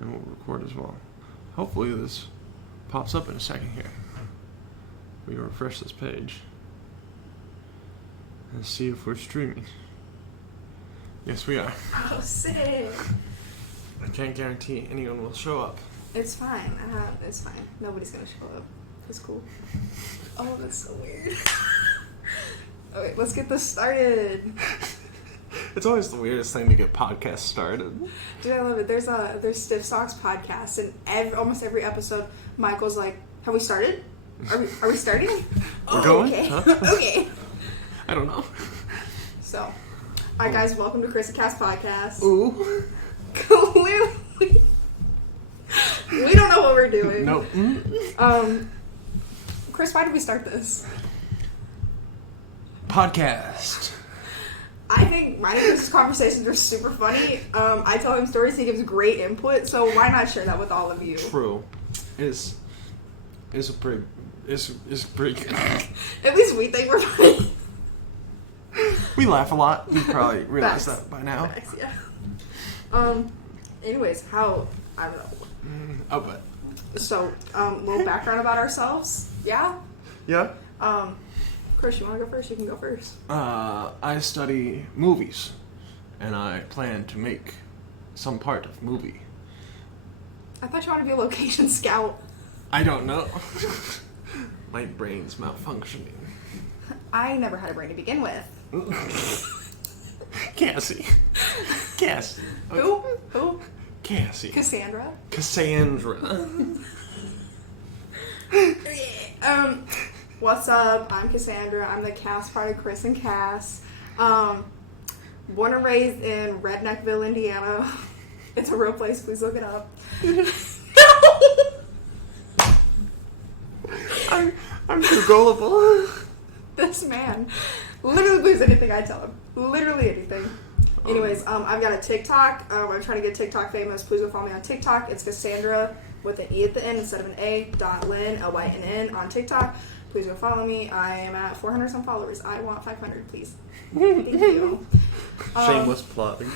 And we'll record as well. Hopefully this pops up in a second here. We can refresh this page and see if we're streaming. Yes, we are. Oh, sick. I can't guarantee anyone will show up. It's fine. It's fine. Nobody's gonna show up. That's cool. Oh, that's so weird. Okay, let's get this started. It's always the weirdest thing to get podcasts started. Dude, I love it. There's Stiff Socks podcast, and almost every episode, Michael's like, "Have we started? Are we starting? We're going? Okay. Huh? Okay. I don't know. So, all right, guys, welcome to Kris and Cass podcast. Ooh. Clearly, we don't know what we're doing. Nope. Chris, why did we start this? Podcast. I think my and Chris's conversations are super funny. I tell him stories, he gives great input, so why not share that with all of you? True. It's pretty good. At least we think we're funny. We laugh a lot. You probably realize Facts. that by now. Facts, yeah. Anyways, I don't know. Oh, but. So, little background about ourselves. Yeah? Yeah? Chris, you want to go first? You can go first. I study movies, and I plan to make some part of movie. I thought you wanted to be a location scout. I don't know. My brain's malfunctioning. I never had a brain to begin with. Cassie. Who? Cassie. Cassandra. What's up? I'm Cassandra. I'm the Cass part of Kris and Cass. Born and raised in Redneckville, Indiana. It's a real place. Please look it up. I'm too gullible. This man literally believes anything I tell him. Literally anything. Anyways, I've got a TikTok. I'm trying to get TikTok famous. Please go follow me on TikTok. It's Cassandra with an E at the end instead of an A. Lynn, Lynn on TikTok. Please go follow me. I am at 400 some followers. I want 500, please. Thank you. Shameless plug.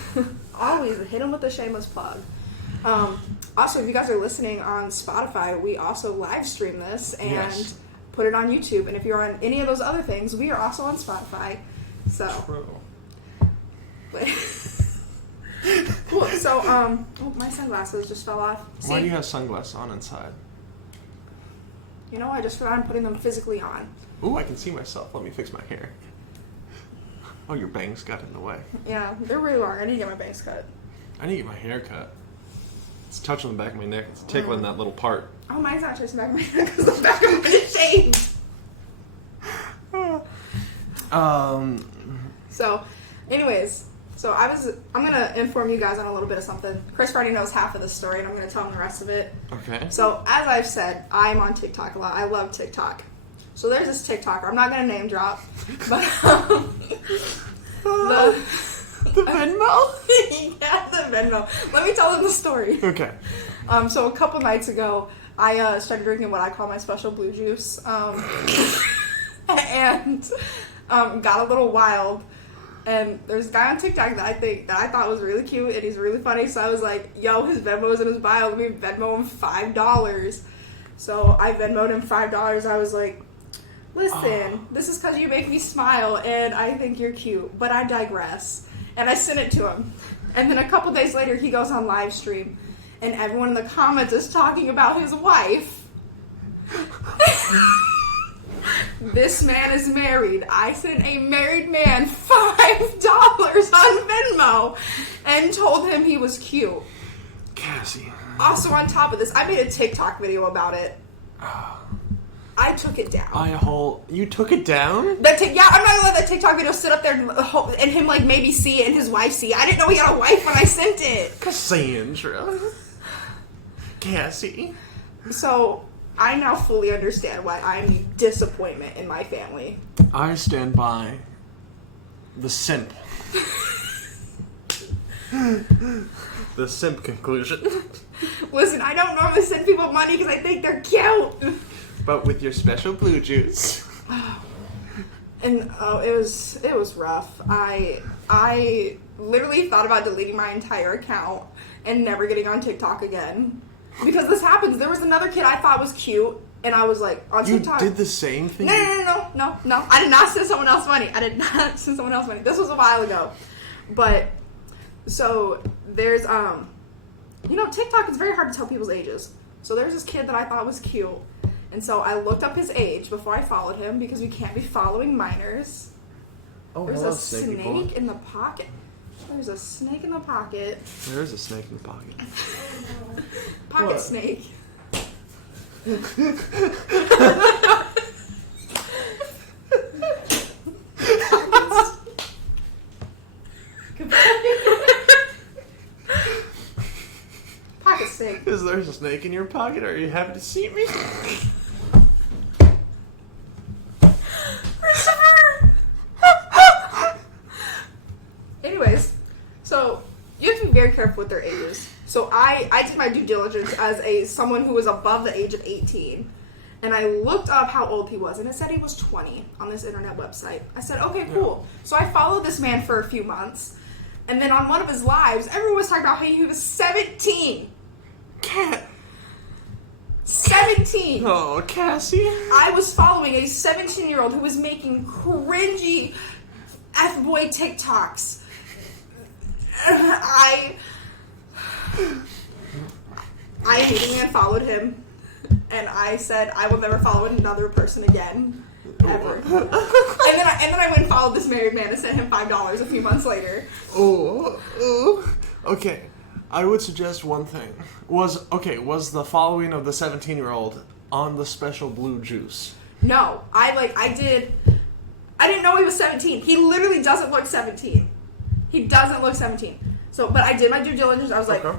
Always hit them with a shameless plug. Also, if you guys are listening on Spotify, we also live stream this and put it on YouTube. And if you're on any of those other things, we are also on Spotify. So. True. Cool. So, my sunglasses just fell off. See? Why do you have sunglasses on inside? You know, I just forgot I'm putting them physically on. Ooh, I can see myself. Let me fix my hair. Oh, your bangs got in the way. Yeah, they're really long. I need to get my bangs cut. I need to get my hair cut. It's touching the back of my neck. It's tickling that little part. Oh, mine's not touching the back of my neck because the back of mine is shaved. So, anyways, I'm going to inform you guys on a little bit of something. Chris already knows half of the story, and I'm going to tell him the rest of it. Okay. So, as I've said, I'm on TikTok a lot. I love TikTok. So, there's this TikToker. I'm not going to name drop, but the Venmo? Yeah, the Venmo. Let me tell them the story. Okay. So, a couple nights ago, I started drinking what I call my special blue juice, and got a little wild. And there's a guy on TikTok that I thought was really cute, and he's really funny. So I was like, "Yo, his Venmo's in his bio. Let me Venmo him $5." So I Venmo'd him $5. I was like, "Listen, this is because you make me smile, and I think you're cute, but I digress." And I sent it to him. And then a couple days later, he goes on live stream, and everyone in the comments is talking about his wife. This man is married. I sent a married man $5 on Venmo and told him he was cute. Cassie. Also, on top of this, I made a TikTok video about it. I took it down. You took it down? I'm not gonna let that TikTok video sit up there and him like maybe see it and his wife see it. I didn't know he had a wife when I sent it. Cassandra. Cassie. So I now fully understand why I'm the disappointment in my family. I stand by the simp. The simp conclusion. Listen, I don't normally send people money because I think they're cute. But with your special blue juice. And it was rough. I literally thought about deleting my entire account and never getting on TikTok again. Because this happens. There was another kid I thought was cute, and I was like, on TikTok. You did the same thing? No. I did not send someone else money. This was a while ago. But, so, there's, TikTok is very hard to tell people's ages. So there's this kid that I thought was cute. And so I looked up his age before I followed him because we can't be following minors. Oh, There's hello, a snaky snake boy. in the pocket. There's a snake in the pocket. There is a snake in the pocket. Pocket What? snake. Pocket snake. Is there a snake in your pocket? Are you happy to see me? Anyways, so you have to be very careful with their ages. So I did my due diligence as someone who was above the age of 18. And I looked up how old he was, and it said he was 20 on this internet website. I said, okay, cool. So I followed this man for a few months. And then on one of his lives, everyone was talking about how he was 17. Cat. 17. Oh, Cassie. I was following a 17-year-old who was making cringy F-boy TikToks. I immediately unfollowed him. And I said, I will never follow another person again. Ever. and then I went and followed this married man and sent him $5 a few months later. Oh. Okay. I would suggest one thing. Was the following of the 17-year-old on the special blue juice? No. I didn't know he was 17. He literally doesn't look 17. He doesn't look 17. So, but I did my due diligence. I was like, Okay.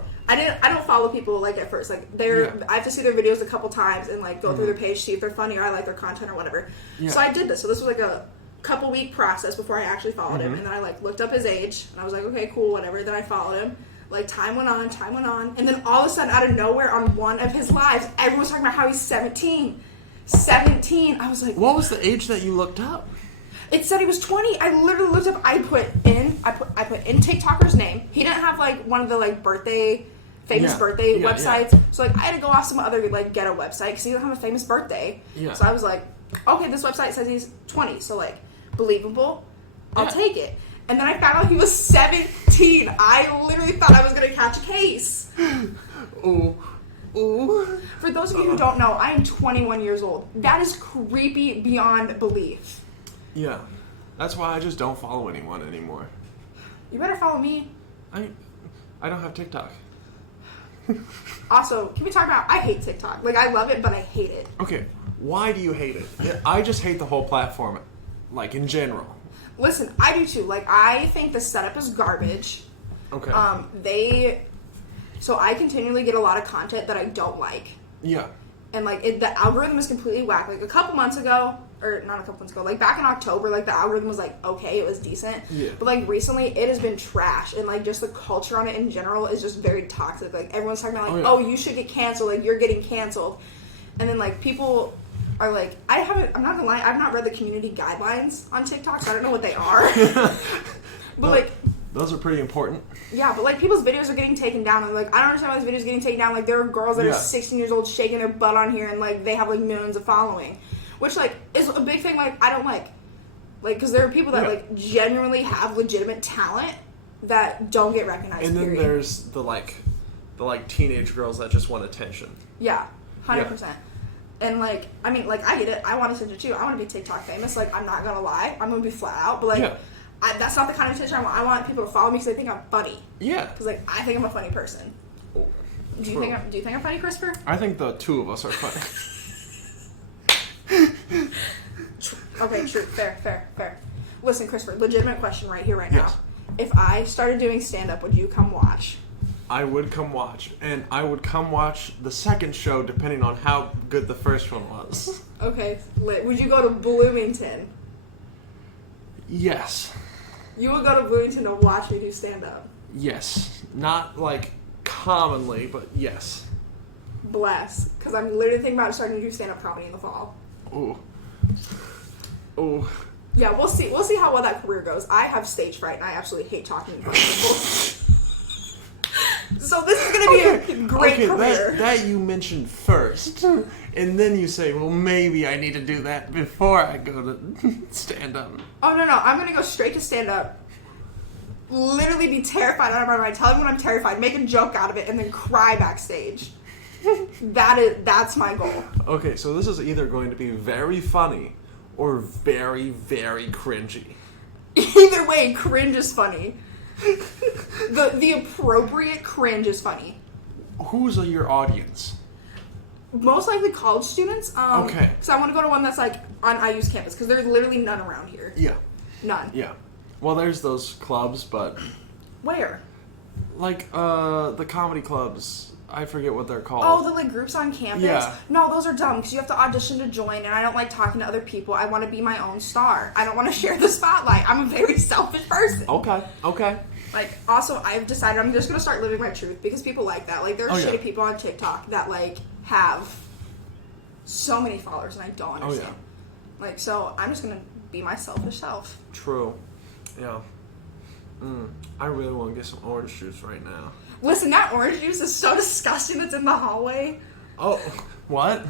I don't follow people like at first. Like I have to see their videos a couple times and like go through their page, see if they're funny or I like their content or whatever. Yeah. So I did this. So this was like a couple week process before I actually followed him. And then I like looked up his age and I was like, okay, cool, whatever. Then I followed him. Like time went on. And then all of a sudden out of nowhere on one of his lives, everyone was talking about how he's 17. 17. I was like, What was the age that you looked up? it said he was 20. I literally looked up. I put in TikToker's name. He didn't have like one of the like famous birthday websites. Yeah. So like I had to go off some other like ghetto website because he didn't have a famous birthday. Yeah. So I was like, okay, this website says he's 20. So like believable. I'll take it. And then I found out he was 17. I literally thought I was gonna catch a case. Ooh. For those of you who don't know, I am 21 years old. That is creepy beyond belief. Yeah. That's why I just don't follow anyone anymore. You better follow me. I don't have TikTok. Also, can we talk about, I hate TikTok. Like, I love it, but I hate it. Okay, why do you hate it? I just hate the whole platform, like, in general. Listen, I do too. Like, I think the setup is garbage. Okay. So I continually get a lot of content that I don't like. Yeah. And, like, the algorithm is completely whack. Like, a couple months ago, or not a couple months ago, like, back in October, like, the algorithm was, like, okay, it was decent. Yeah. But, like, recently, it has been trash. And, like, just the culture on it in general is just very toxic. Like, everyone's talking about, like, oh, you should get canceled. Like, you're getting canceled. And then, like, people are, like, I'm not gonna lie, I've not read the community guidelines on TikTok, so I don't know what they are. But, like... Those are pretty important. Yeah, but, like, people's videos are getting taken down. And, like, I don't understand why these videos are getting taken down. Like, there are girls that are 16 years old shaking their butt on here, and, like, they have, like, millions of following. Which, like, is a big thing, like, I don't like. Like, because there are people that, like, genuinely have legitimate talent that don't get recognized, And then there's the teenage girls that just want attention. Yeah, 100%. And, like, I mean, like, I get it. I want attention, too. I want to be TikTok famous. Like, I'm not going to lie. I'm going to be flat out. But, like, that's not the kind of attention I want. I want people to follow me because they think I'm funny. Yeah. Because, like, I think I'm a funny person. Oh, do you think I'm funny, Christopher? I think the two of us are funny. Okay, true. Fair. Listen, Christopher, legitimate question right here, right now. If I started doing stand-up, would you come watch? I would come watch. And I would come watch the second show depending on how good the first one was. Okay, lit. Would you go to Bloomington? Yes. You would go to Bloomington to watch me do stand-up? Yes. Not, like, commonly, but yes. Bless. Because I'm literally thinking about starting to do stand-up comedy in the fall. Ooh. Yeah, we'll see. We'll see how well that career goes. I have stage fright, and I absolutely hate talking in front of people. So this is going to be a great career. That you mentioned first. And then you say, well, maybe I need to do that before I go to stand-up. Oh, no. I'm going to go straight to stand-up. Literally be terrified out of my mind. Tell everyone I'm terrified. Make a joke out of it. And then cry backstage. That's my goal. Okay, so this is either going to be very funny or very, very cringy. Either way, cringe is funny. The appropriate cringe is funny. Who's your audience? Most likely college students. Okay. So I want to go to one that's like on IU's campus because there's literally none around here. Yeah. None. Yeah. Well, there's those clubs, but Where? like the comedy clubs. I forget what they're called. Oh, the like groups on campus? Yeah. No, those are dumb because you have to audition to join, and I don't like talking to other people. I want to be my own star. I don't want to share the spotlight. I'm a very selfish person. Okay. Like, also, I've decided I'm just going to start living my truth because people like that. Like, there are shitty people on TikTok that, like, have so many followers, and I don't understand. Like, so I'm just going to be my selfish self. True. Yeah. I really want to get some orange juice right now. Listen, that orange juice is so disgusting that's in the hallway. Oh, what?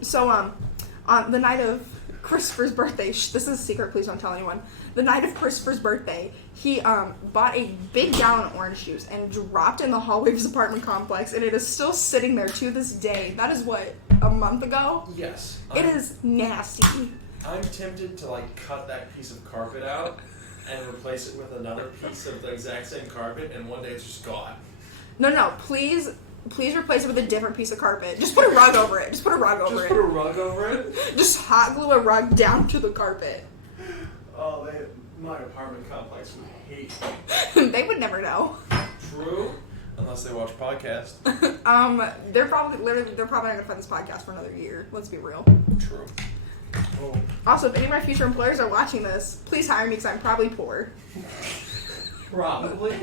So, on the night of Christopher's birthday, this is a secret, please don't tell anyone. The night of Christopher's birthday, he bought a big gallon of orange juice and dropped it in the hallway of his apartment complex, and it is still sitting there to this day. That is what, a month ago? Yes. It is nasty. I'm tempted to like cut that piece of carpet out and replace it with another piece of the exact same carpet, and one day it's just gone. No, please replace it with a different piece of carpet. Just put a rug over it. Just put a rug over it. Just hot glue a rug down to the carpet. Oh, my apartment complex would hate me. They would never know. True. Unless they watch podcasts. They're probably not gonna find this podcast for another year. Let's be real. True. Oh. Also, if any of my future employers are watching this, please hire me because I'm probably poor. Probably.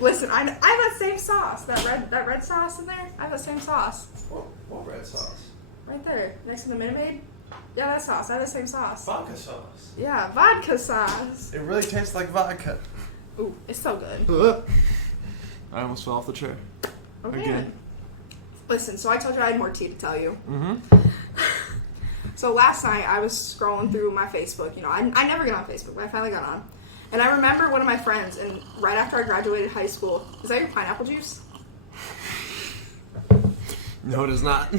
Listen, I have that same sauce. That red sauce in there. I have that same sauce. What red sauce? Right there, next to the Minute Maid. Yeah, that sauce. I have the same sauce. Vodka sauce. Yeah, vodka sauce. It really tastes like vodka. Ooh, it's so good. I almost fell off the chair. Okay. Again. Listen, so I told you I had more tea to tell you. Mm-hmm. So last night I was scrolling through my Facebook. You know, I never get on Facebook, but I finally got on. And I remember one of my friends, and right after I graduated high school, is that your pineapple juice? No, it is not.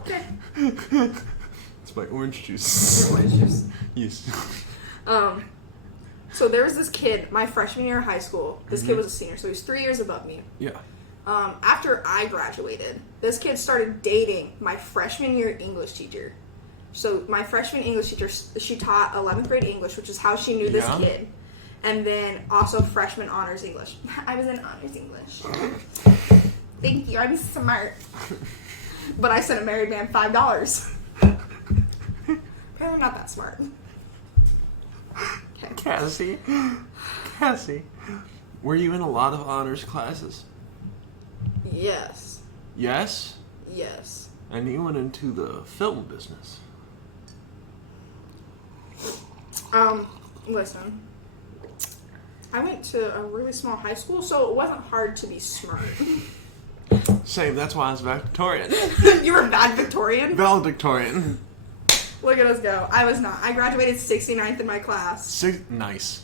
Okay. It's my orange juice. Your orange juice. Yes. So there was this kid, my freshman year of high school. This kid was a senior, so he was 3 years above me. Yeah. After I graduated, this kid started dating my freshman year English teacher. So my freshman English teacher, she taught 11th grade English, which is how she knew this kid. And then also freshman honors English. I was in honors English. Thank you, I'm smart. But I sent a married man $5. Apparently not that smart. Okay. Cassie, were you in a lot of honors classes? Yes. Yes? Yes. And you went into the film business. Listen. I went to a really small high school, so it wasn't hard to be smart. Same, that's why I was valedictorian. You were valedictorian? Valedictorian. Look at us go. I was not. I graduated 69th in my class. Nice.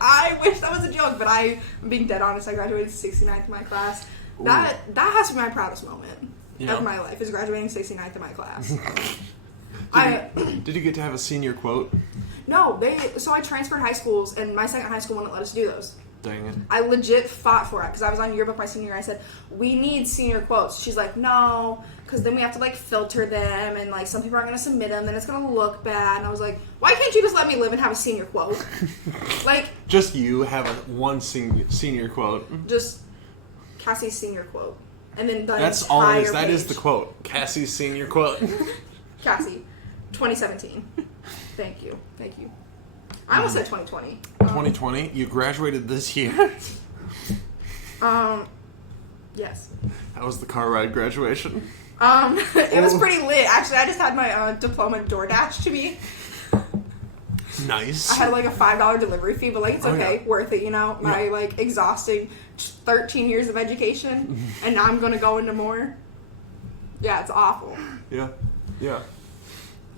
I wish that was a joke, but I'm being dead honest. I graduated 69th in my class. Ooh. That has to be my proudest moment Yeah. of my life, is graduating 69th in my class. Did you get to have a senior quote? No, so I transferred high schools, and my second high school wouldn't let us do those. Dang it. I legit fought for it, because I was on yearbook my senior year. I said, we need senior quotes. She's like, no, because then we have to, like, filter them, and, like, some people aren't going to submit them, then it's going to look bad. And I was like, why can't you just let me live and have a senior quote? Like... Just you have one senior quote. Just Cassie's senior quote. And then the That's all it is. entire That is page. the quote. Cassie's senior quote. Cassie, 2017. Thank you. I almost said 2020. 2020? You graduated this year? Yes. How was the car ride graduation? It was pretty lit. Actually, I just had my diploma DoorDash to me. Nice. I had like a $5 delivery fee, but like it's okay, worth it, you know. My like exhausting 13 years of education, and now I'm gonna go into more. Yeah, it's awful. Yeah.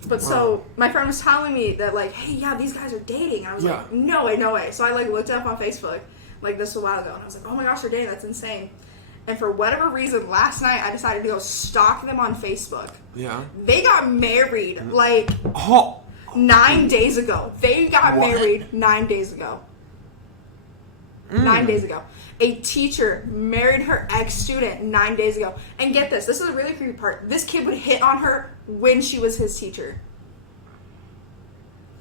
But so my friend was telling me that like, hey, yeah, these guys are dating. And I was like, no way. So I like looked it up on Facebook like this a while ago, and I was like, oh my gosh, they're dating. That's insane. And for whatever reason, last night I decided to go stalk them on Facebook. Yeah. They got married like 9 days ago. They got married 9 days ago. 9 days ago. A teacher married her ex-student 9 days ago. And get this. This is a really creepy part. This kid would hit on her when she was his teacher.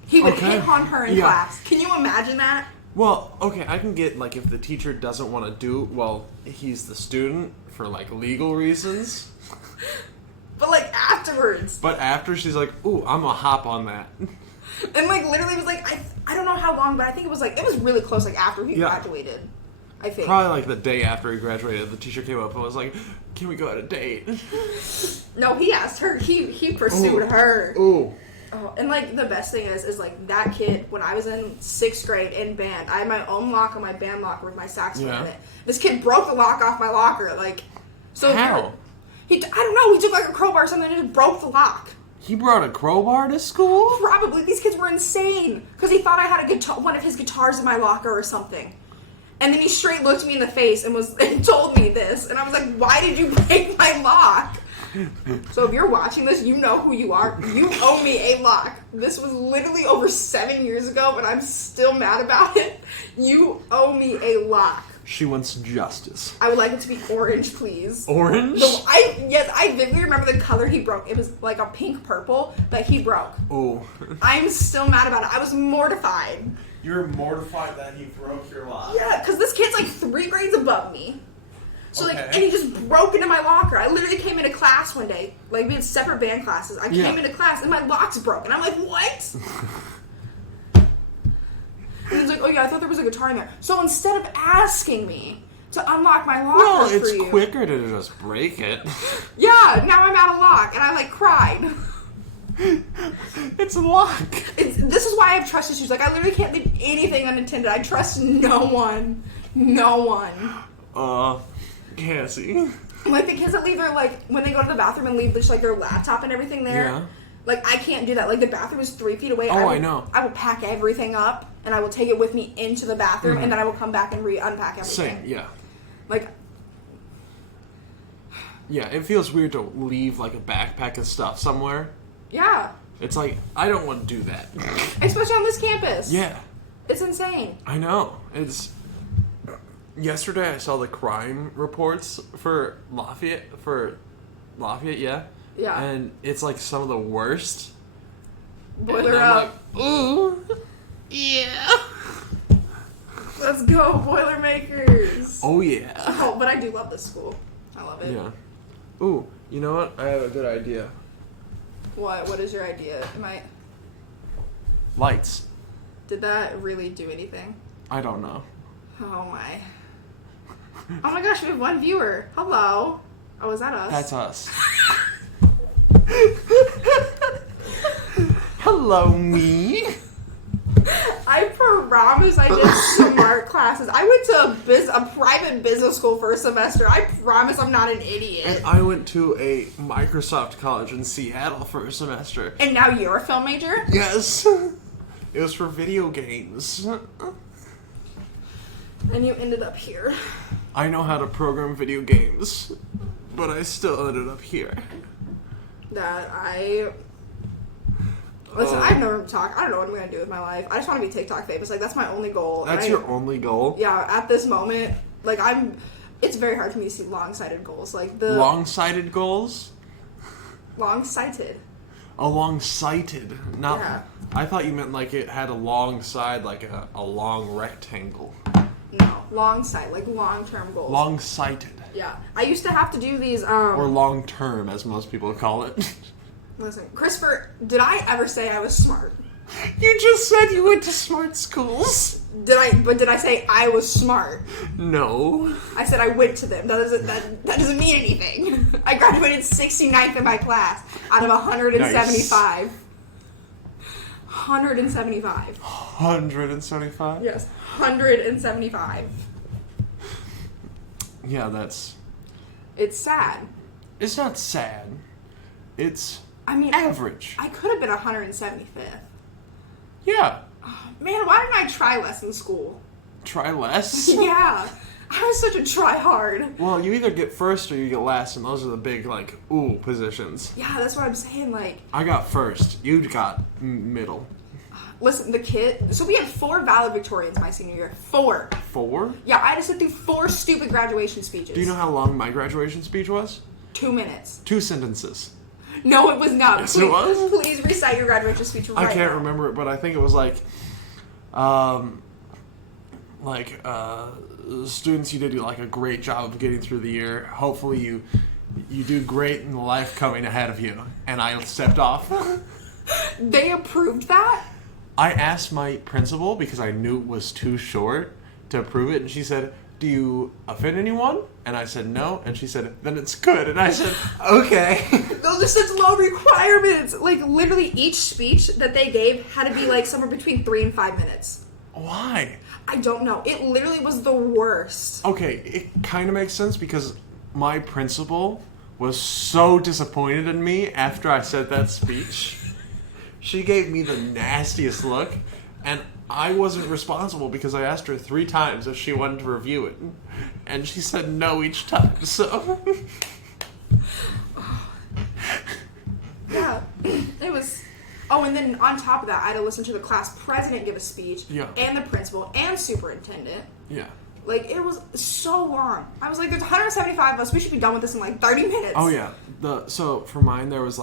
He would hit on her in class. Can you imagine that? Well, okay, I can get, like, if the teacher doesn't want to do, well, he's the student for, like, legal reasons. But, like, afterwards. But after, she's like, ooh, I'm gonna hop on that. And, like, literally it was, like, I don't know how long, but I think it was, like, it was really close, like, after he graduated, I think. Probably, like, the day after he graduated, the teacher came up and was like, can we go on a date? No, he asked her. He pursued her. Ooh. Oh, and, like, the best thing is, like, that kid, when I was in 6th grade in band, I had my own lock on my band locker with my saxophone in it. This kid broke the lock off my locker, like... So how? I don't know, he took, like, a crowbar or something and just broke the lock. He brought a crowbar to school? Probably. These kids were insane. Because he thought I had one of his guitars in my locker or something. And then he straight looked me in the face and told me this. And I was like, why did you break my lock? So if you're watching this, you know who you are. You owe me a lock. This was literally over 7 years ago, and I'm still mad about it. You owe me a lock. She wants justice. I would like it to be orange, please. Orange? I vividly remember the color he broke. It was like a pink purple that he broke. Oh. I'm still mad about it. I was mortified. You're mortified that he broke your lock? Yeah, because this kid's like 3 grades above me. So, like, and he just broke into my locker. I literally came into class one day. Like, we had separate band classes. I came into class, and my lock's broken. I'm like, what? And he's like, oh, yeah, I thought there was a guitar in there. So, instead of asking me to unlock my locker for you... Well, it's quicker to just break it. Yeah, now I'm out of lock, and I, like, cried. It's a lock. This is why I have trust issues. Like, I literally can't leave anything unattended. I trust no one. No one. Cassie. Like, the kids that leave their, like, when they go to the bathroom and leave just, like, their laptop and everything there. Yeah. Like, I can't do that. Like, the bathroom is 3 feet away. I know. I will pack everything up, and I will take it with me into the bathroom, and then I will come back and unpack everything. Same, yeah. Like... Yeah, it feels weird to leave, like, a backpack of stuff somewhere. Yeah. It's like, I don't want to do that. Especially on this campus. Yeah. It's insane. I know. Yesterday I saw the crime reports for Lafayette, yeah. Yeah. And it's like some of the worst. Boiler up. Like, ooh. Yeah. Let's go, Boilermakers. Oh, yeah. Oh, but I do love this school. I love it. Yeah. Ooh, you know what? I have a good idea. What? What is your idea? Lights. Did that really do anything? I don't know. Oh my. Oh my gosh, we have 1 viewer. Hello. Oh, is that us? That's us. Hello, me. I promise I did smart classes. I went to a private business school for a semester. I promise I'm not an idiot. And I went to a Microsoft college in Seattle for a semester. And now you're a film major? Yes. It was for video games. And you ended up here. I know how to program video games, but I still ended up here. Listen, I've never talked. I don't know what I'm going to do with my life. I just want to be TikTok famous. Like, that's my only goal. That's your only goal? Yeah, at this moment, like, it's very hard for me to see long-sighted goals. Like, long-sighted goals? Long-sighted. A long-sighted. Not... Yeah. I thought you meant, like, it had a long side, like a long rectangle. No, long-sight, like, long-term goals. Long-sighted. Yeah. I used to have to do these, Or long-term, as most people call it. Listen, Christopher, did I ever say I was smart? You just said you went to smart schools. Did I say I was smart? No. I said I went to them. That doesn't mean anything. I graduated 69th in my class out of 175. Nice. 175. 175? Yes, 175. Yeah, that's... It's sad. It's not sad. It's I mean, average. I could have been 175th. Yeah. Man, why didn't I try less in school? Try less? Yeah. I was such a try-hard. Well, you either get first or you get last, and those are the big, like, ooh positions. Yeah, that's what I'm saying, like... I got first. You got middle. Listen, the kid... So we had 4 valedictorians my senior year. 4. 4? Yeah, I had to sit through 4 stupid graduation speeches. Do you know how long my graduation speech was? 2 minutes. 2 sentences. No, it was not. Yes, please, it was? Please recite your graduation speech right I can't now. remember it, but I think it was students, you did like a great job of getting through the year. Hopefully you do great in the life coming ahead of you. And I stepped off. They approved that? I asked my principal because I knew it was too short to approve it, and she said, "Do you offend anyone?" And I said, "No." And she said, "Then it's good." And I said, "Okay." Those are such low requirements. Like, literally each speech that they gave had to be, like, somewhere between 3 and 5 minutes. Why? I don't know. It literally was the worst. Okay, it kind of makes sense because my principal was so disappointed in me after I said that speech. She gave me the nastiest look, and I wasn't responsible because I asked her 3 times if she wanted to review it, and she said no each time, so... Yeah, it was... Oh, and then on top of that, I had to listen to the class president give a speech, Yeah. and the principal, and superintendent. Yeah. Like, it was so long. I was like, there's 175 of us, we should be done with this in like 30 minutes. Oh, yeah. So, for mine, there was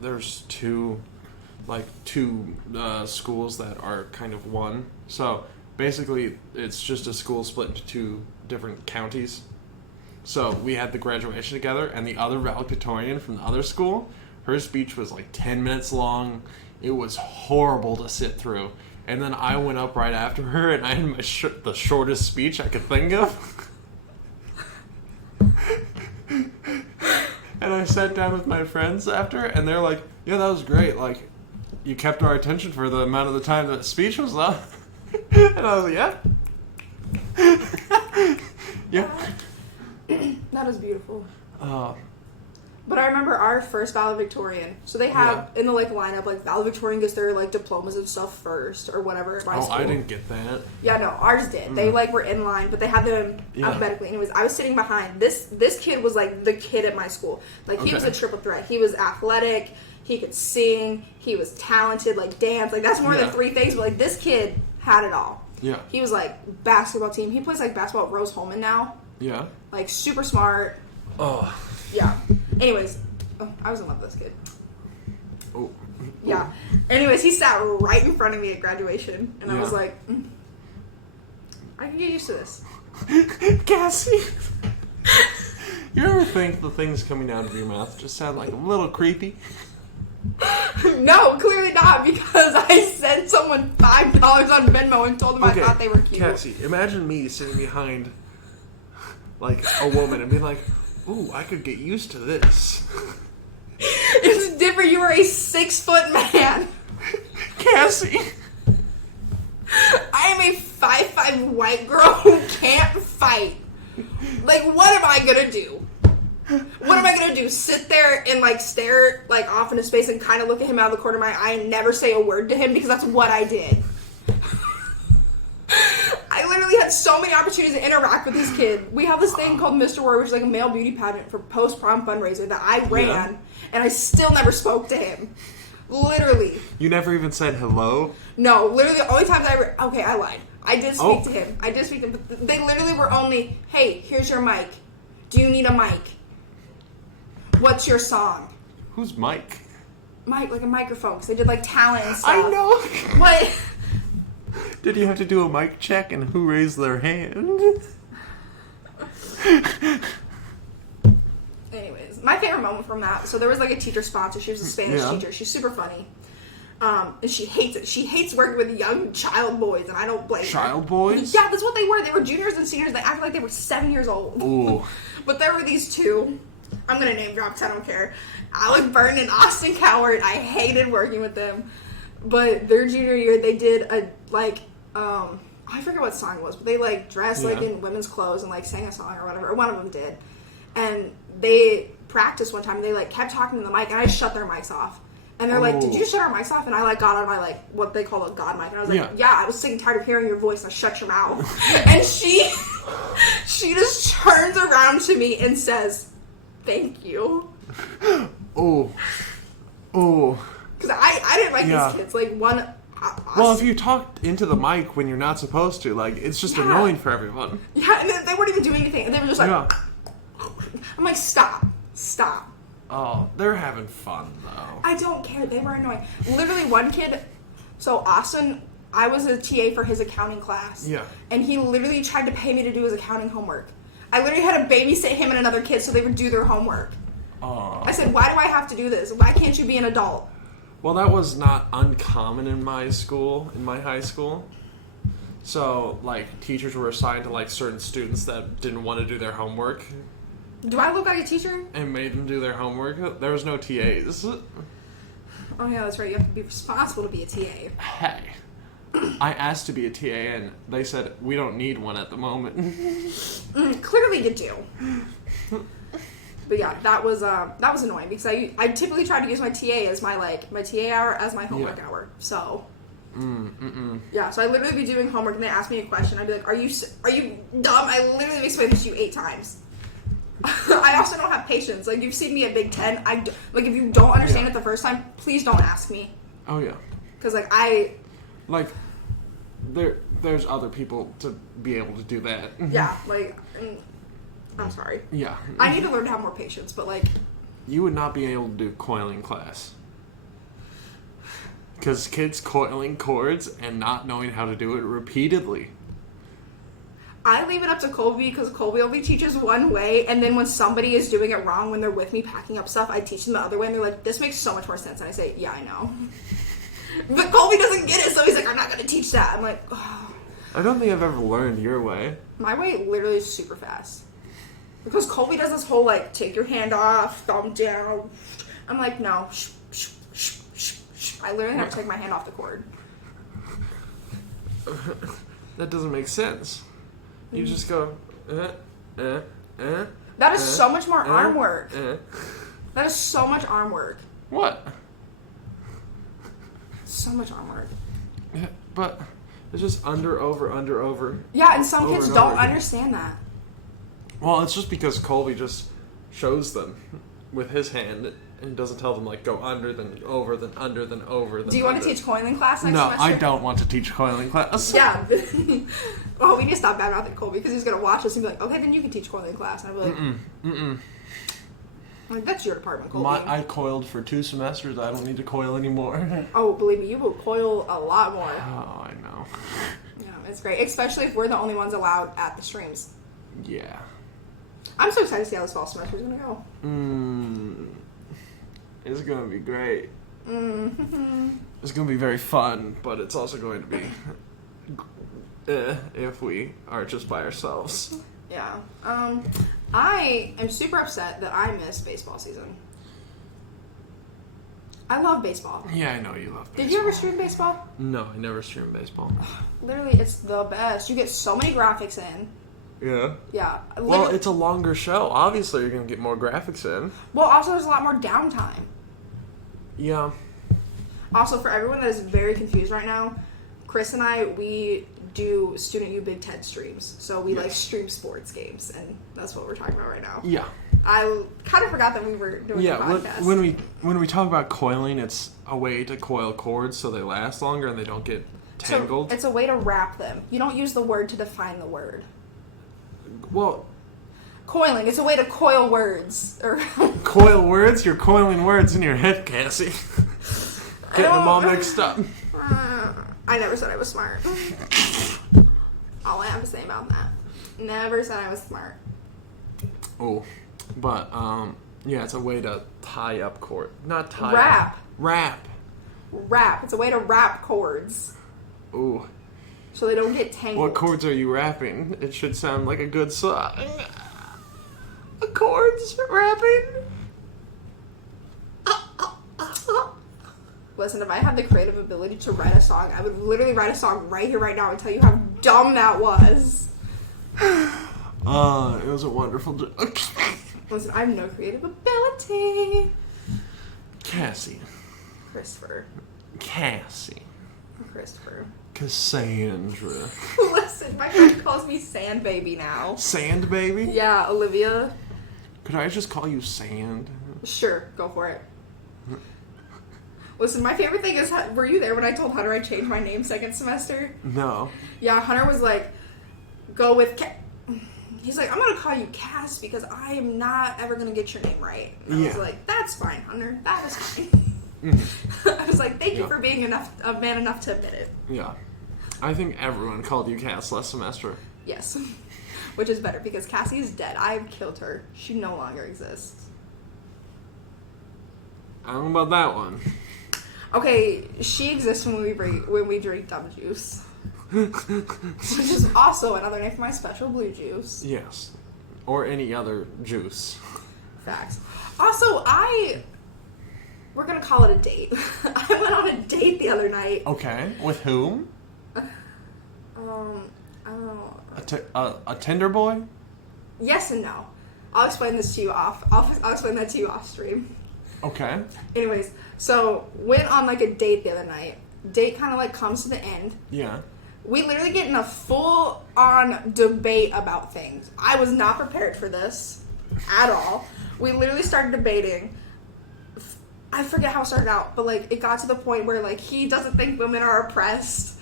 there's two schools that are kind of one. So, basically, it's just a school split into 2 different counties. So, we had the graduation together, and the other valedictorian from the other school, her speech was like 10 minutes long. It was horrible to sit through. And then I went up right after her, and I had the shortest speech I could think of. And I sat down with my friends after, and they're like, "Yeah, that was great. Like, you kept our attention for the amount of the time that speech was up." And I was like, "Yeah." Yeah. That was beautiful. But I remember our first valedictorian. So they have in the like lineup, like valedictorian gets their like diplomas and stuff first or whatever. At my school. I didn't get that. Yeah, no, ours did. They like were in line, but they had them alphabetically. Anyways, I was sitting behind this kid was like the kid at my school. Like he was a triple threat. He was athletic. He could sing. He was talented. Like dance. Like that's more than 3 things. But like this kid had it all. Yeah. He was like basketball team. He plays like basketball at Rose Holman now. Yeah. Like super smart. Oh. Yeah. Anyways, I was in love with this kid. Oh. Yeah. Anyways, he sat right in front of me at graduation, and I was like, I can get used to this. Cassie. You ever think the things coming out of your mouth just sound like a little creepy? No, clearly not, because I sent someone $5 on Venmo and told them I thought they were cute. Cassie, imagine me sitting behind like a woman and being like, "Ooh, I could get used to this." It's different. You are a 6-foot man. Cassie. I am a 5'5" white girl who can't fight. Like, what am I gonna do? What am I gonna do? Sit there and like stare like off into space and kind of look at him out of the corner of my eye and never say a word to him because that's what I did. I literally had so many opportunities to interact with this kid. We have this thing called Mr. War, which is like a male beauty pageant for post-prom fundraiser that I ran, and I still never spoke to him. Literally. You never even said hello? No, literally the only times I ever... Okay, I lied. I did speak to him. I did speak to him. But they literally were only, "Hey, here's your mic. Do you need a mic? What's your song?" Who's Mike? Mike, like a microphone, because they did like talent and stuff. I know. What? Did you have to do a mic check and who raised their hand? Anyways, my favorite moment from that, so there was like a teacher sponsor. She was a Spanish teacher. She's super funny. And she hates it. She hates working with young child boys, and I don't blame her. Child boys? Yeah, that's what they were. They were juniors and seniors. They acted like they were 7 years old. Ooh. But there were these 2. I'm going to name drop because I don't care. Alec Burton and Austin Coward. I hated working with them. But their junior year, they did I forget what song it was, but they like dressed like in women's clothes and like sang a song or whatever. Or one of them did, and they practiced one time. And they like kept talking to the mic, and I shut their mics off. And they're like, "Did you shut our mics off?" And I like got on my like what they call a god mic, and I was like, "Yeah, I was sick and tired of hearing your voice. I shut your mouth." And she just turns around to me and says, "Thank you." Oh. Because I didn't like these kids. Like one. Well, if you talk into the mic when you're not supposed to, like, it's just annoying for everyone. Yeah, and they weren't even doing anything, and they were just like, I'm like, stop. Oh, they're having fun, though. I don't care. They were annoying. Literally, one kid, so Austin, I was a TA for his accounting class. Yeah. And he literally tried to pay me to do his accounting homework. I literally had to babysit him and another kid so they would do their homework. Oh. I said, why do I have to do this? Why can't you be an adult? Well, that was not uncommon in my high school. So, like, teachers were assigned to, like, certain students that didn't want to do their homework. Do I look like a teacher? And made them do their homework. There was no TAs. Oh, yeah, that's right. You have to be responsible to be a TA. Hey. I asked to be a TA, and they said, we don't need one at the moment. Clearly you do. But yeah, that was annoying because I typically try to use my TA as my TA hour as my homework hour. So yeah, so I literally be doing homework and they ask me a question. I'd be like, "Are you dumb?" I literally explained this to you 8 times. I also don't have patience. Like you've seen me at Big Ten. Like if you don't understand it the first time, please don't ask me. Oh yeah. Because there's other people to be able to do that. Yeah, I'm sorry. Yeah. I need to learn to have more patience, but like... You would not be able to do coiling class. Because kids coiling cords and not knowing how to do it repeatedly. I leave it up to Colby because Colby only teaches one way, and then when somebody is doing it wrong when they're with me packing up stuff, I teach them the other way, and they're like, this makes so much more sense. And I say, yeah, I know. But Colby doesn't get it, so he's like, I'm not going to teach that. I'm like, oh. I don't think I've ever learned your way. My way literally is super fast. Because Colby does this whole, like, take your hand off, thumb down. I'm like, no. I literally have to take my hand off the cord. That doesn't make sense. You just go, That is so much more arm work. That is so much arm work. What? So much arm work. Yeah, but it's just under, over. Yeah, and some kids don't understand that. Well, it's just because Colby just shows them with his hand and doesn't tell them, like, go under, then over, then under, then over. Do you want to teach coiling class next semester? No, I don't want to teach coiling class. Yeah. Well, we need to stop bad-mouthing Colby because he's going to watch us and be like, okay, then you can teach coiling class. And I'll be like, like, that's your department, Colby. I coiled for 2 semesters. I don't need to coil anymore. Oh, believe me, you will coil a lot more. Oh, I know. Yeah, it's great. Especially if we're the only ones allowed at the streams. Yeah. I'm so excited to see how this fall semester is going to go. It's going to be great. Mm-hmm. It's going to be very fun, but it's also going to be if we are just by ourselves. Yeah. I am super upset that I missed baseball season. I love baseball. Yeah, I know you love baseball. Did you ever stream baseball? No, I never streamed baseball. Literally, it's the best. You get so many graphics in. Yeah. Yeah. Well, it's a longer show. Obviously, you're going to get more graphics in. Well, also, there's a lot more downtime. Yeah. Also, for everyone that is very confused right now, Kris and I, we do Student U Big Ten streams. So we stream sports games, and that's what we're talking about right now. Yeah. I kind of forgot that we were doing a podcast. When we talk about coiling, it's a way to coil cords so they last longer and they don't get tangled. So it's a way to wrap them. You don't use the word to define the word. Well, coiling. It's a way to coil words. Coil words? You're coiling words in your head, Cassie. Getting them all mixed up. I never said I was smart. All I have to say about that. Never said I was smart. Oh, but yeah, it's a way to tie up cord. Not tie. Wrap. It's a way to wrap cords. Ooh. So they don't get tangled. What chords are you wrapping? It should sound like a good song. A chords wrapping? Listen, if I had the creative ability to write a song, I would literally write a song right here, right now, and tell you how dumb that was. It was a wonderful joke. Listen, I have no creative ability. Cassie. Christopher. Cassie. Christopher. Cassandra. Listen, my friend calls me Sand Baby now. Sand Baby? Yeah, Olivia. Could I just call you Sand? Sure, go for it. Listen, my favorite thing is, were you there when I told Hunter I changed my name second semester? No. Yeah, Hunter was like, go with he's like, I'm going to call you Cass because I am not ever going to get your name right. And I was like, that's fine, Hunter. That is fine. I was like, thank you for being a man enough to admit it. Yeah. I think everyone called you Cass last semester. Yes. Which is better because Cassie is dead. I've killed her. She no longer exists. I don't know about that one. Okay, she exists when we drink dumb juice. Which is also another name for my special blue juice. Yes. Or any other juice. Facts. Also, we're gonna call it a date. I went on a date the other night. Okay. With whom? I don't know. A Tinder boy? Yes and no. I'll explain this to you I'll explain that to you off stream. Okay. Anyways, so went on like a date the other night. Date kind of like comes to the end. Yeah. We literally get in a full-on debate about things. I was not prepared for this at all. We literally started debating. I forget how it started out, but like it got to the point where like he doesn't think women are oppressed.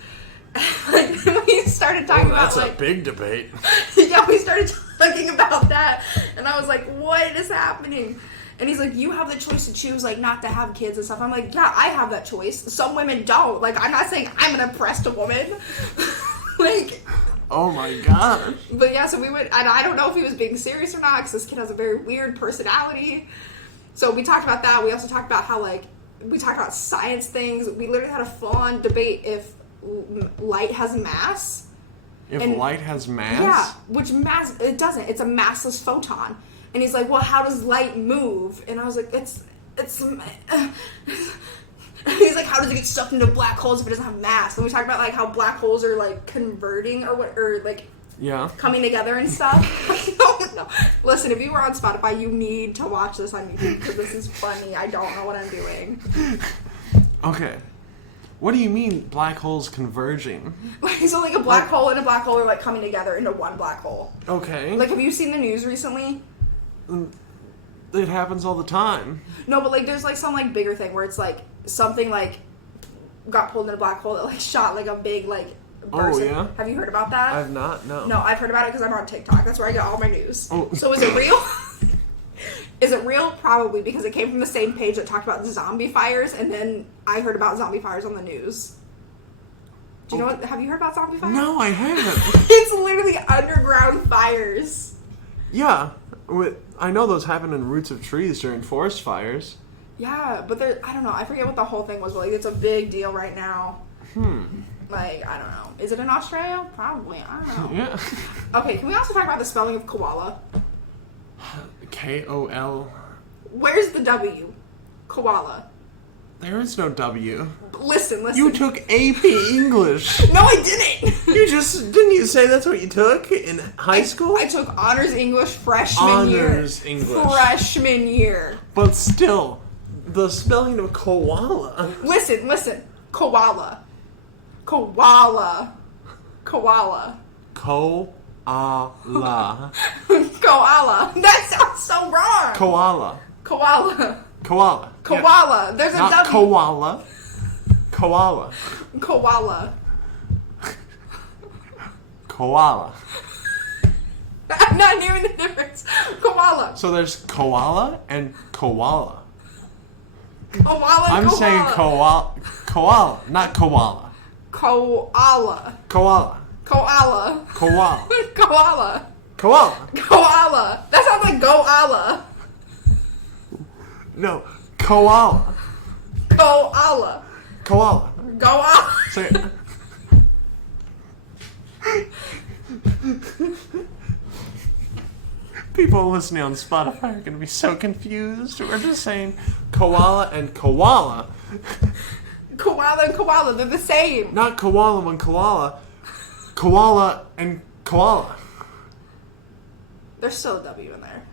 Like we started talking about that's a big debate. Yeah, we started talking about that, and I was like, "What is happening?" And he's like, you have the choice to choose, like, not to have kids and stuff. I'm like, yeah, I have that choice. Some women don't. Like, I'm not saying I'm an oppressed woman. Like... Oh, my God. But, yeah, so we went... And I don't know if he was being serious or not, because this kid has a very weird personality. So we talked about that. We also talked about how, like... We talked about science things. We literally had a full-on debate if light has mass. If light has mass? Yeah, which mass... It doesn't. It's a massless photon. And he's like, well, how does light move? And I was like, it's he's like, how does it get stuffed into black holes if it doesn't have mass? And we talked about, like, how black holes are, like, converting or like, yeah, coming together and stuff. No. Listen, if you were on Spotify, you need to watch this on YouTube because this is funny. I don't know what I'm doing. Okay. What do you mean black holes converging? So, like, a black hole and a black hole are, like, coming together into one black hole. Okay. Like, have you seen the news recently? It happens all the time. No, but, like, there's, like, some, like, bigger thing where it's, like, something, like, got pulled in a black hole that, like, shot, like, a big, like, burst. Oh, yeah? Have you heard about that? I've not, no. No, I've heard about it because I'm on TikTok. That's where I get all my news. Oh. So is it real? Is it real? Probably, because it came from the same page that talked about zombie fires, and then I heard about zombie fires on the news. Do you know what? Have you heard about zombie fires? No, I haven't. It's literally underground fires. Yeah. I know those happen in roots of trees during forest fires. Yeah, but I don't know. I forget what the whole thing was, but, like, it's a big deal right now. Like, I don't know. Is it in Australia? Probably. I don't know. Yeah. Okay, can we also talk about the spelling of koala? K-O-L. Where's the W? Koala. There is no W. Listen. You took AP English. No, I didn't. Didn't you say that's what you took in high school? I took honors English freshman year. Honors English. Freshman year. But still, the spelling of koala. Listen. Koala. Koala. Koala. Koala. That sounds so wrong. Koala. Koala. Koala. Koala. Yeah. There's a Not W. koala. Koala. Koala. Koala. I'm not hearing the difference. Koala. So there's koala and koala. Koala. I'm saying koala. Koala, not koala. Koala. Koala. Koala. Koala. Koala. Koala. Koala. That sounds like go-ala. No, koala. Koala. Koala. Go-ala. Say it. People listening on Spotify are going to be so confused. We're just saying koala and koala. Koala and koala, they're the same. Not koala and koala. Koala and koala. There's still a W in there.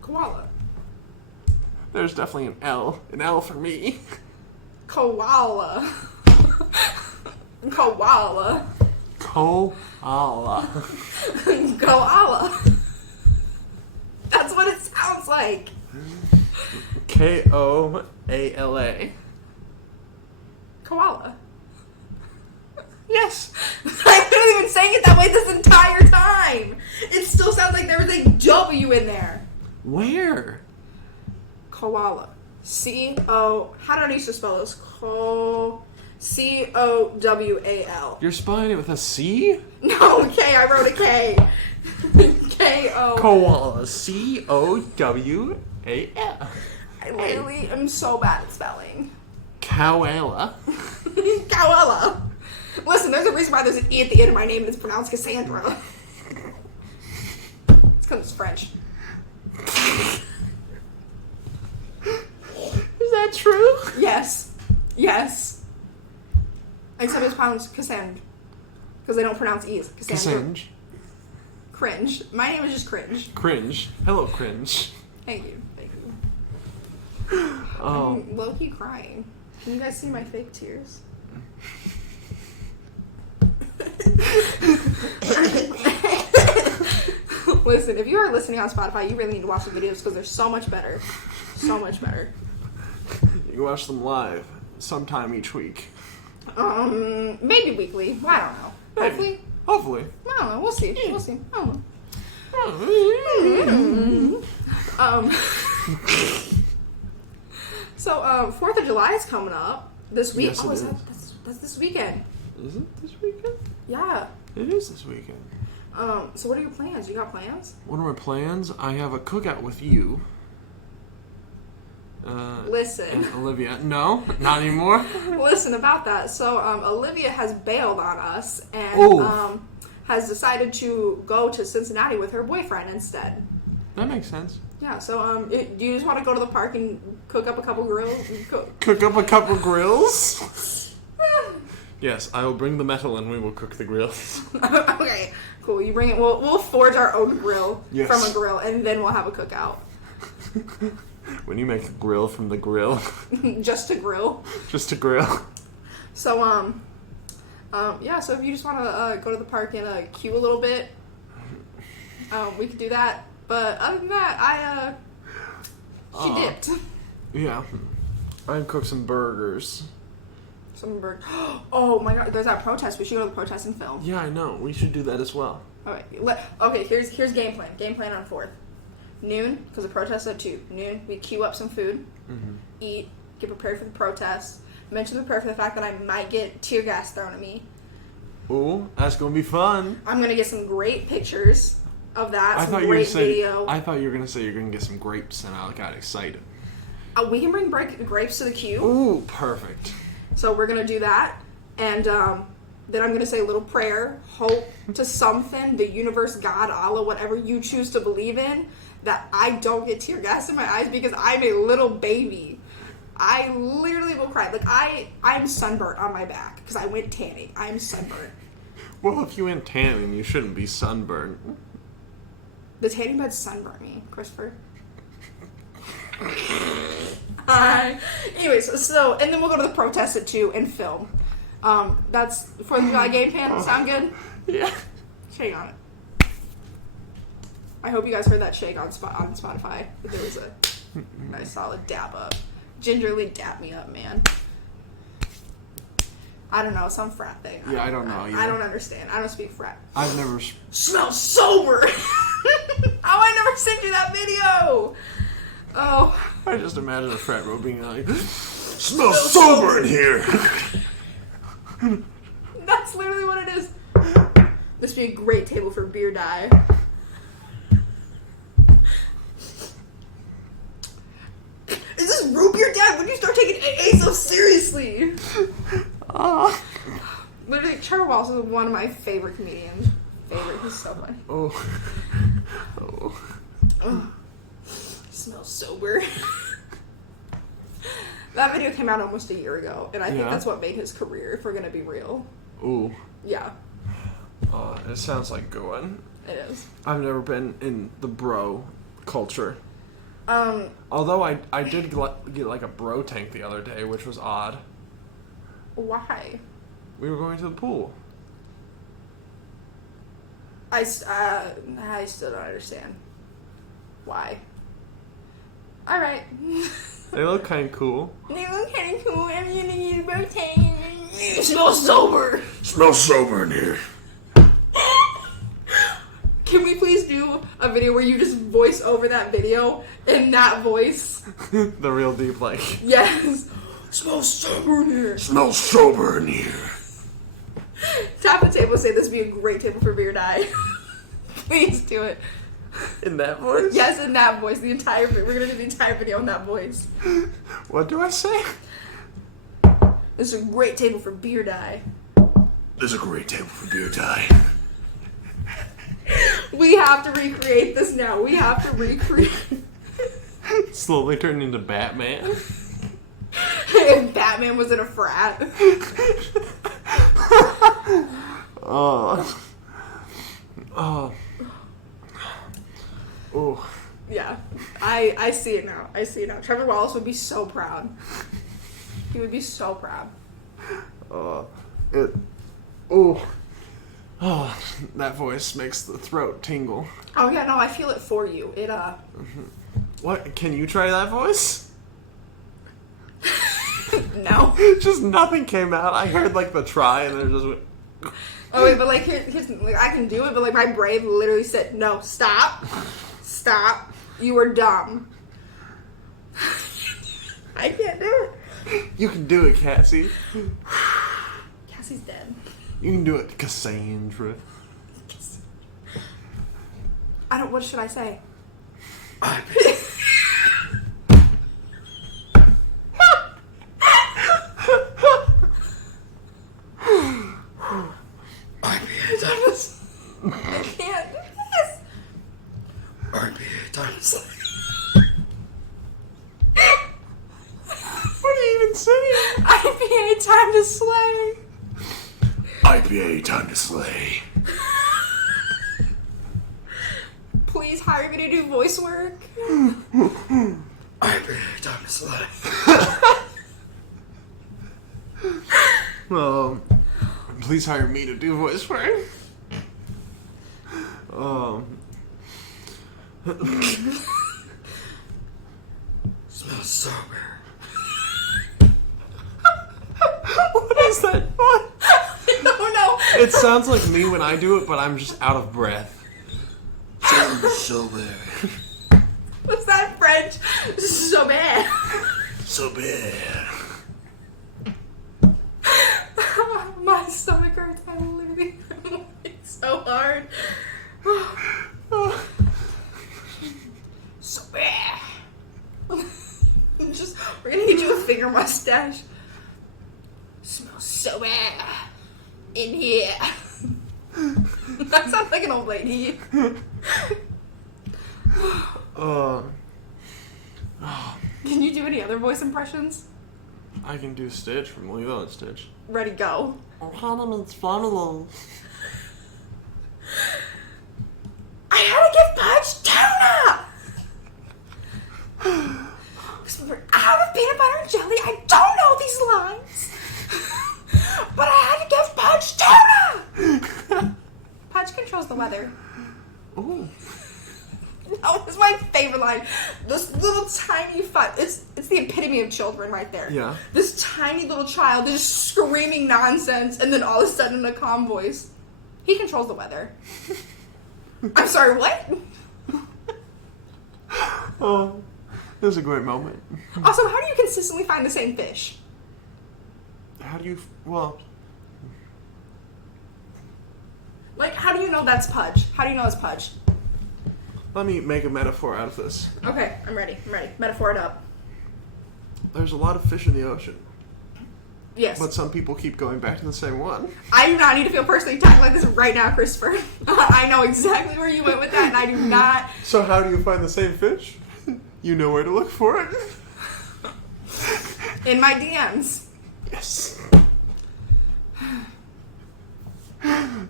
Koala. There's definitely an L. An L for me. Koala. Koala. Koala. Koala. That's what it sounds like. Koala. Koala. Yes. I've been saying it that way this entire time. It still sounds like there was a W in there. Where? Koala. C-O... How do I used to spell this? C-O-W-A-L. You're spelling it with a C? No, K. I wrote a K. K-O... Koala. C-O-W-A-L. I literally am so bad at spelling. Koala. Koala. Listen, there's a reason why there's an E at the end of my name and it's pronounced Cassandra. It's because it's French. Is that true? Yes. Yes. Except it's pronounced Cassandra. Because they don't pronounce E's. Cassandra. Cassange. Cringe. My name is just Cringe. Cringe. Hello, Cringe. Thank you. Thank you. Oh. I'm low-key crying. Can you guys see my fake tears? Listen, if you are listening on Spotify, you really need to watch the videos because they're so much better. So much better. You can watch them live sometime each week. Maybe weekly. I don't know. Hopefully. Hopefully. I don't know. We'll see. We'll see. I don't know. So, 4th of July is coming up this week. Yes, it is. That's this weekend. Is it this weekend? Yeah. It is this weekend. So what are your plans? You got plans? What are my plans? I have a cookout with you. Listen. And Olivia. No, not anymore. Listen about that. So, Olivia has bailed on us and has decided to go to Cincinnati with her boyfriend instead. That makes sense. Yeah, so do you just want to go to the park and cook up a couple grills? Cook up a couple grills? Yes, I will bring the metal and we will cook the grills. Okay, cool. You bring it. We'll forge our own grill from a grill, and then we'll have a cookout. When you make a grill from the grill. Just to grill. Just to grill. So, yeah, so if you just want to go to the park and queue a little bit, we could do that. But other than that, she dipped. Yeah. I cooked some burgers. Oh my god, there's that protest. We should go to the protest and film. Yeah, I know. We should do that as well. Okay, here's game plan. Game plan on 4th. Noon, because the protest at 2. Noon, we queue up some food, eat, get prepared for the protest, mention prepare for the fact that I might get tear gas thrown at me. Ooh, that's going to be fun. I'm going to get some great pictures of that, I thought video. you were going to say you're going to get some grapes, and I got excited. We can bring grapes to the queue. Ooh, perfect. So we're going to do that, and then I'm going to say a little prayer, hope to something, the universe, God, Allah, whatever you choose to believe in, that I don't get tear gas in my eyes because I'm a little baby. I literally will cry. Like, I'm sunburnt on my back because I went tanning. I'm sunburnt. Well, if you went tanning, you shouldn't be sunburned. The tanning bed sunburnt me, Christopher. Anyways, so, and then we'll go to the protest at 2 and film. That's 4th of July game plan. Sound good? Yeah. Shake on it. I hope you guys heard that shake on Spotify. There was a nice solid dab up. Gingerly dab me up, man. I don't know, some frat thing. Yeah, I don't know either. I don't understand. I don't speak frat. I've never... Smell sober! How I never sent you that video! Oh. I just imagine a frat bro being like, smells sober in here! That's literally what it is. This would be a great table for beer dye. Is this root beer dye? When do you start taking AA so seriously? Literally, Trevor Wallace is one of my favorite comedians. He's so funny. Oh. Smells sober. That video came out almost a year ago, and I think Yeah. that's what made his career, if we're gonna be real. Ooh. Yeah, It sounds like a good one. it is. I've never been in the bro culture. Um, Although I did get like a bro tank the other day, which was odd. why? We were going to the pool. I still don't understand. Why? Alright. They look kind of cool. They look kind of cool. I'm gonna get a birthday. You smell sober. Smells sober in here. Can we please do a video where you just voice over that video in that voice? The real deep, like. Yes. Smells sober in here. Smells sober in here. Tap the table. Say this would be a great table for beer die. Please do it. In that voice? Yes, in that voice. The entire we're gonna do the entire video in that voice. What do I say? This is a great table for beer die. This is a great table for beer die. We have to recreate this now. We have to recreate. Slowly turned into Batman. If Batman was in a frat. Oh. Yeah, I see it now. I see it now. Trevor Wallace would be so proud. He would be so proud. That voice makes the throat tingle. Oh yeah, no, I feel it for you. It What? Can you try that voice? no. Just nothing came out. I heard like the try and then it just went. Oh wait, but like here's like I can do it, but like my brain literally said no. Stop. You were dumb. I can't do it. You can do it, Cassie. Cassie's dead. You can do it, Cassandra. What should I say? I can't do this. What are you even saying? IPA time to slay. IPA time to slay. Please hire me to do voice work. IPA time to slay. Please hire me to do voice work. Smells sober. What is that? What? I don't know. It sounds like me when I do it, but I'm just out of breath. Smells sober. What's that French? So bad. So bad. My stomach hurts. I'm literally so hard. So bad. We're gonna get you a finger mustache. Smells so bad in here. That sounds like an old lady. Can you do any other voice impressions? I can do Stitch from Lilo and Stitch. Ready, go. Ornaments family. I had to give Pudge tuna! Because we were out of peanut butter and jelly. I don't know these lines. But I had to give Pudge tuna! Pudge controls the weather. Ooh. That was my favorite line. This little tiny it's the epitome of children right there. Yeah. This tiny little child is just screaming nonsense, and then all of a sudden in a calm voice, he controls the weather. I'm sorry, what? Oh, it was a great moment. Also, how do you consistently find the same fish? How do you? Like, how do you know that's Pudge? How do you know it's Pudge? Let me make a metaphor out of this. Okay, I'm ready. Metaphor it up. There's a lot of fish in the ocean. Yes. But some people keep going back to the same one. I do not need to feel personally attacked like this right now, Christopher. I know exactly where you went with that, and I do not. So how do you find the same fish? You know where to look for it. in my DMs. Yes. I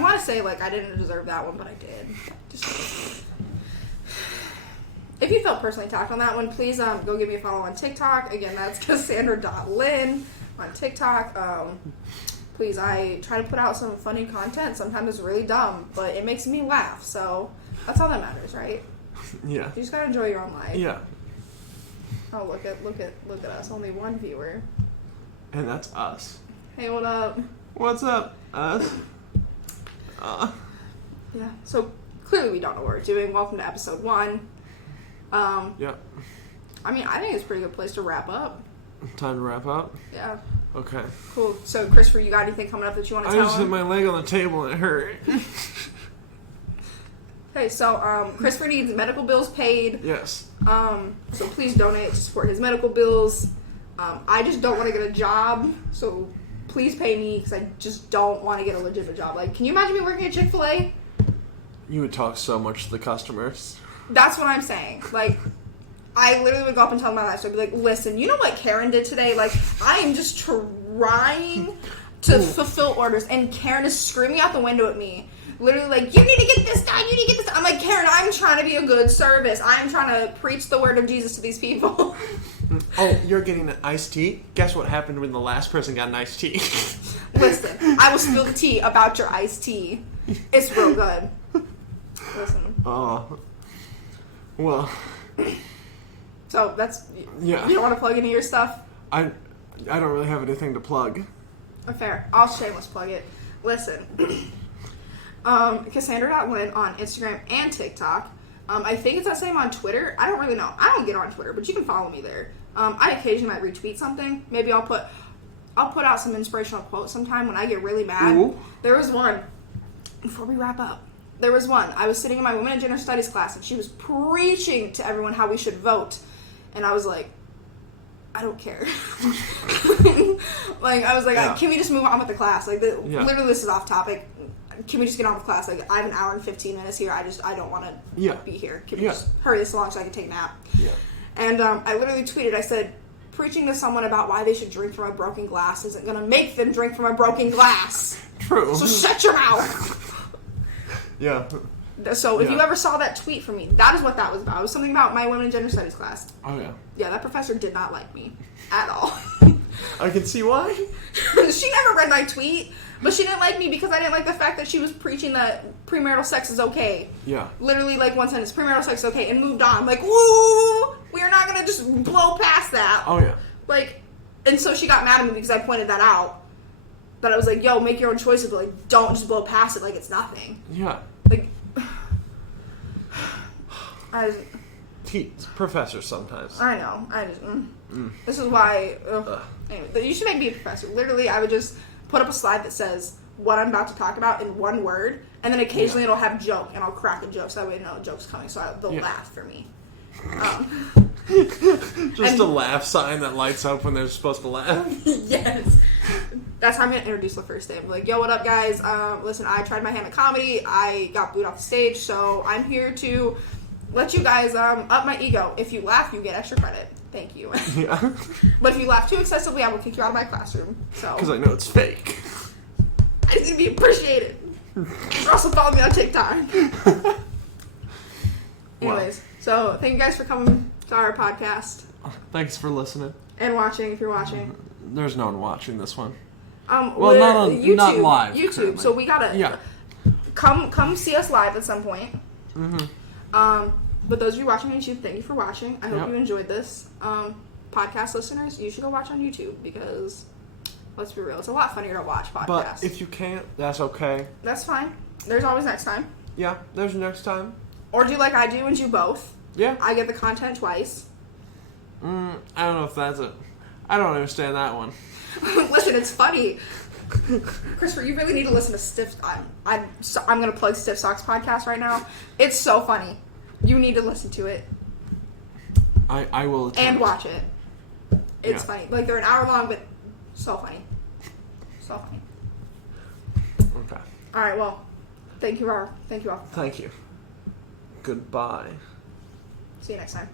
want to say, like, I didn't deserve that one, but I did. Just, if you felt personally attacked on that one, please go give me a follow on TikTok. Again, that's Cassandra.Lynn on TikTok. Please, I try to put out some funny content. Sometimes it's really dumb, but it makes me laugh. So that's all that matters, right? Yeah. You just gotta enjoy your own life. Yeah. Oh, look at us. Only one viewer. And that's us. Hey, what up? What's up, us? Yeah. So clearly we don't know what we're doing. Welcome to episode 1. Yeah. I mean, I think it's a pretty good place to wrap up. Time to wrap up? Yeah. Okay. Cool. So, Christopher, you got anything coming up that you want to tell I just hit him? my leg on the table and it hurt. Okay, so Christopher needs medical bills paid. Yes. So please donate to support his medical bills. I just don't want to get a job, so please pay me because I just don't want to get a legitimate job. Like, can you imagine me working at Chick-fil-A? You would talk so much to the customers. That's what I'm saying. Like, I literally would go up and tell them my life story. I'd be like, listen, you know what Karen did today? Like, I am just trying to fulfill orders, and Karen is screaming out the window at me. Literally like, you need to get this done, you need to get this done. I'm like, Karen, I'm trying to be a good service. I'm trying to preach the word of Jesus to these people. Oh, you're getting an iced tea? Guess what happened when the last person got an iced tea? Listen, I will spill the tea about your iced tea. It's real good. Listen. Oh. Well. So, that's... Yeah. You don't want to plug any of your stuff? I don't really have anything to plug. Fair. I'll shameless plug it. Listen. Cassandra.Lynn on Instagram and TikTok. I think it's the same on Twitter. I don't really know. I don't get on Twitter, but you can follow me there. I occasionally might retweet something. Maybe I'll put out some inspirational quotes sometime when I get really mad. Ooh. There was one, before we wrap up, there was one. I was sitting in my Women and Gender Studies class, and she was preaching to everyone how we should vote. And I was like, I don't care. Like, I was like, Yeah. can we just move on with the class? Like, Yeah. literally, this is off topic. Can we just get on with class? Like, I have an hour and 15 minutes here. I don't want to be here. Can we just hurry this along so I can take a nap? Yeah. And I literally tweeted, I said, preaching to someone about why they should drink from a broken glass isn't going to make them drink from a broken glass. True. So shut your mouth. Yeah. So if you ever saw that tweet from me, that is what that was about. It was something about my Women and Gender Studies class. Oh, yeah. Yeah, that professor did not like me at all. I can see why. She never read my tweet, but she didn't like me because I didn't like the fact that she was preaching that premarital sex is okay. Yeah. Literally, like, one sentence, premarital sex is okay, and moved on. Like, woo! We are not going to just blow past that. Oh, yeah. Like, and so she got mad at me because I pointed that out. But I was like, yo, make your own choices, but, like, don't just blow past it like it's nothing. Yeah. Like, Professors sometimes. I know. This is why. Anyway, you should make me a professor. Literally, I would just put up a slide that says what I'm about to talk about in one word, and then occasionally it'll have joke, and I'll crack a joke so that way I know a joke's coming, so they'll laugh for me. Just a laugh sign that lights up when they're supposed to laugh. Yes. That's how I'm going to introduce the first day. I'm like, yo, what up, guys? Listen, I tried my hand at comedy. I got booed off the stage, so I'm here to let you guys up my ego. If you laugh, you get extra credit. Thank you. Yeah. But if you laugh too excessively, I will kick you out of my classroom. So Because I know it's fake. I just need to be appreciated. Also follow me on TikTok. Anyways, so thank you guys for coming to our podcast. Thanks for listening. And watching, if you're watching. There's no one watching this one. Well, not on YouTube, not live. YouTube. Currently. So we gotta come see us live at some point. But those of you watching on YouTube, thank you for watching. I hope you enjoyed this. Podcast listeners, you should go watch on YouTube because, let's be real, it's a lot funnier to watch podcasts. But if you can't, that's okay. That's fine. There's always next time. Yeah, there's next time. Or do like I do and do both. Yeah. I get the content twice. I don't know if that's it. I don't understand that one. Listen, it's funny. Christopher, you really need to listen to Stiff... I'm going to plug Stiff Socks podcast right now. It's so funny. You need to listen to it. I will attempt. And watch it. It's funny. Like, they're an hour long, but so funny. So funny. Okay. All right, well, thank you all. Thank you. Goodbye. See you next time.